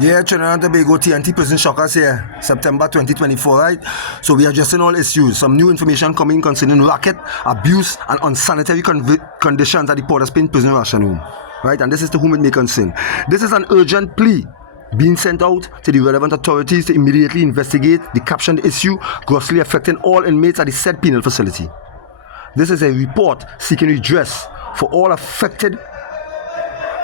Yeah, Trinidad and Tobago TNT prison shockers here, September 2024, right? So we are addressing all issues. Some new information coming concerning racket, abuse, and unsanitary conditions at the Port of Spain prison ration room, right? And this is to whom it may concern. This is an urgent plea being sent out to the relevant authorities to immediately investigate the captioned issue grossly affecting all inmates at the said penal facility. This is a report seeking redress for all affected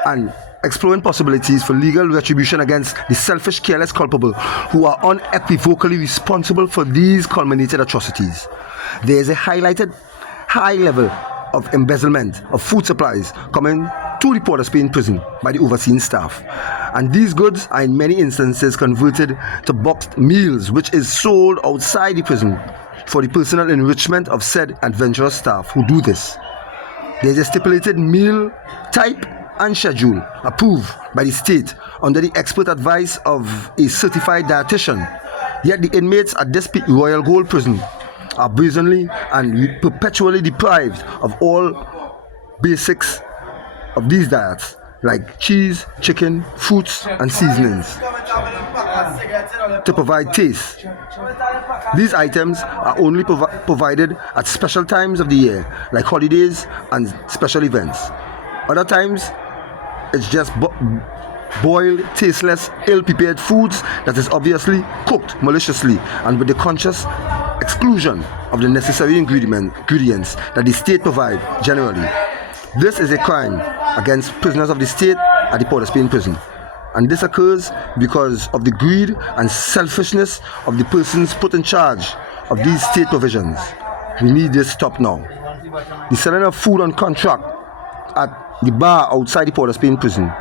and exploring possibilities for legal retribution against the selfish, careless culpable who are unequivocally responsible for these culminated atrocities. There is a highlighted high level of embezzlement of food supplies coming to the Port of Spain prison by the overseeing staff, and these goods are in many instances converted to boxed meals which is sold outside the prison for the personal enrichment of said adventurous staff who do this. There is a stipulated meal type and schedule approved by the state under the expert advice of a certified dietitian, yet the inmates at this Royal Gold prison are brazenly and perpetually deprived of all basics of these diets like cheese, chicken, fruits and seasonings to provide taste. These items are only provided at special times of the year like holidays and special events. Other times it's just boiled, tasteless, ill-prepared foods that is obviously cooked maliciously and with the conscious exclusion of the necessary ingredients that the state provide generally. This is a crime against prisoners of the state at the Port of Spain prison, and this occurs because of the greed and selfishness of the persons put in charge of these state provisions. We need this stop now. The selling of food on contract at the bar outside the Port of Spain prison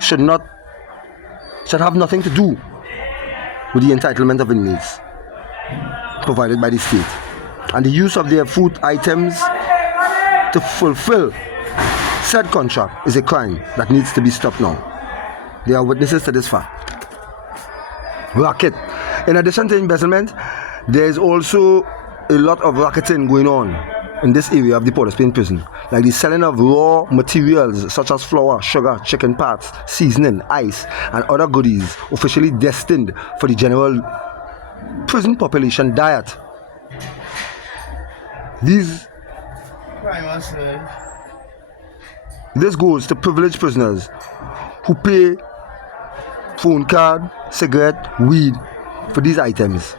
should have nothing to do with the entitlement of inmates provided by the state, and the use of their food items to fulfill said contract is a crime that needs to be stopped now. There are witnesses to this fact. Racket. In addition to embezzlement, there is also a lot of racketing going on in this area of the Port of Spain prison, like the selling of raw materials such as flour, sugar, chicken parts, seasoning, ice, and other goodies officially destined for the general prison population diet. This goes to privileged prisoners who pay phone card, cigarette, weed for these items,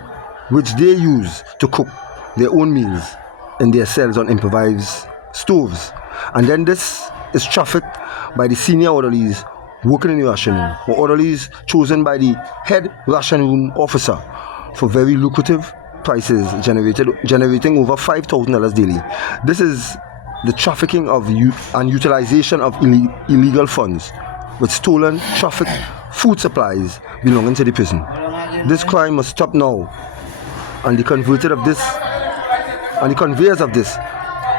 which they use to cook their own meals in their cells on improvised stoves. And then this is trafficked by the senior orderlies working in the ration room, or orderlies chosen by the head ration room officer for very lucrative prices, generating over $5,000 daily. This is the trafficking of and utilization of illegal funds with stolen, trafficked food supplies belonging to the prison. This crime must stop now, and the converter of this and the conveyors of this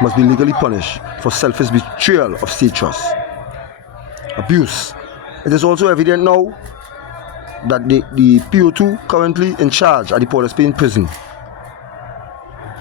must be legally punished for selfish betrayal of state trust. Abuse. It is also evident now that the PO2 currently in charge at the Port of Spain prison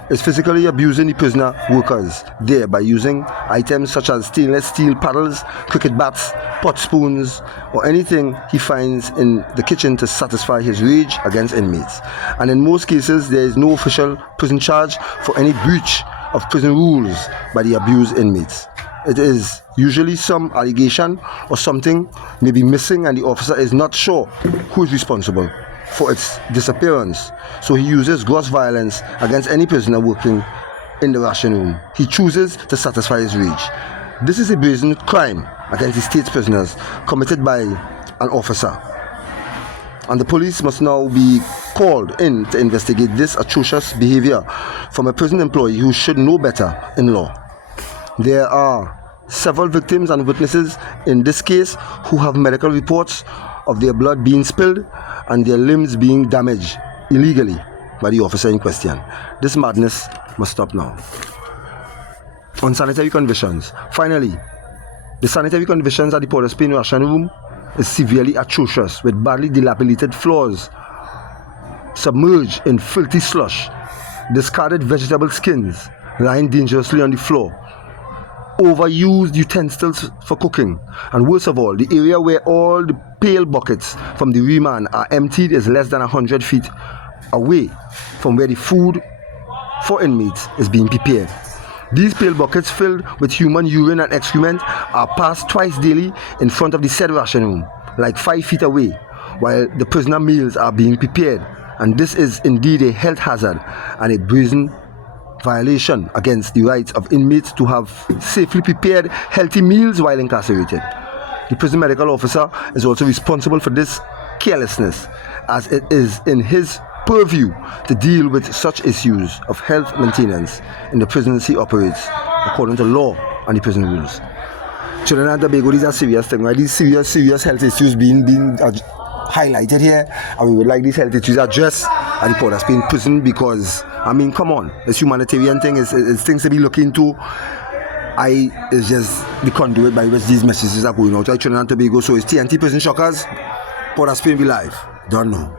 is physically abusing the prisoner workers there by using items such as stainless steel paddles, cricket bats, pot spoons, or anything he finds in the kitchen to satisfy his rage against inmates. And in most cases, there is no official prison charge for any breach of prison rules by the abused inmates. It is usually some allegation or something may be missing and the officer is not sure who is responsible for its disappearance, so he uses gross violence against any prisoner working in the ration room. He chooses to satisfy his rage. This is a brazen crime against the state's prisoners committed by an officer, and the police must now be called in to investigate this atrocious behavior from a prison employee who should know better in law. There are several victims and witnesses in this case who have medical reports of their blood being spilled and their limbs being damaged illegally by the officer in question. This madness must stop now. On sanitary conditions. Finally, the sanitary conditions at the Port of Spain ration room is severely atrocious, with badly dilapidated floors, submerged in filthy slush, discarded vegetable skins lying dangerously on the floor, overused utensils for cooking, and worst of all, the area where all the pail buckets from the reman are emptied is less than 100 feet away from where the food for inmates is being prepared. These pail buckets filled with human urine and excrement are passed twice daily in front of the said ration room, like 5 feet away, while the prisoner meals are being prepared, and this is indeed a health hazard and a brazen violation against the rights of inmates to have safely prepared healthy meals while incarcerated. The prison medical officer is also responsible for this carelessness, as it is in his purview to deal with such issues of health maintenance in the prisons he operates according to law and the prison rules. Trinidad and Tobago, these are serious things, right? These serious health issues being highlighted here, and we would like these health issues addressed at the Port of Spain prison, because I mean, come on, this humanitarian thing is things to be looked into. It's just the conduit by which these messages are going out to Trinidad and Tobago. So it's TNT Prison Shockers, Port of Spain be live. Don't know.